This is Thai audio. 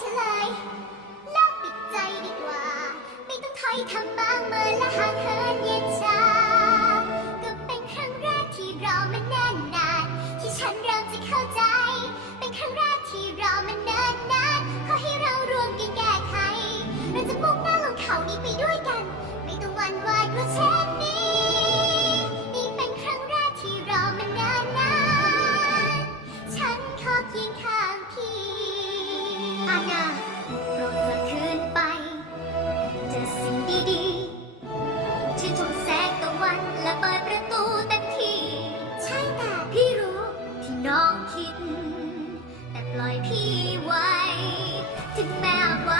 ฉลยเลิกปิดใจดีกว่าไม่ต้องถอยทำบ้างเมื่อละห่างเหินเย็นชาก็เป็นครั้งแรกที่รอมาเนิ่นนานที่ฉันเริ่มจะเข้าใจเป็นครั้งแรกที่รอมาเนิ่นนานขอให้เรารวมกันแก้ไขเราจะมุ่งหน้าลงเขานี้ไปด้วยกันไม่ต้องหวั่นไหวเพราะเช่นนี้นี่เป็นครั้งแรกที่รอมาเนิ่นนานฉันขอเคียงข้างพี่อาณาโปรดกลับคืนไปเจอสิ่งดีๆชื่นชมแสงตะวันและเปิดประตูเต็มที่ใช่แต่พี่รู้ที่น้องคิดแต่ปล่อยพี่ไว้ถึงแม้ว่า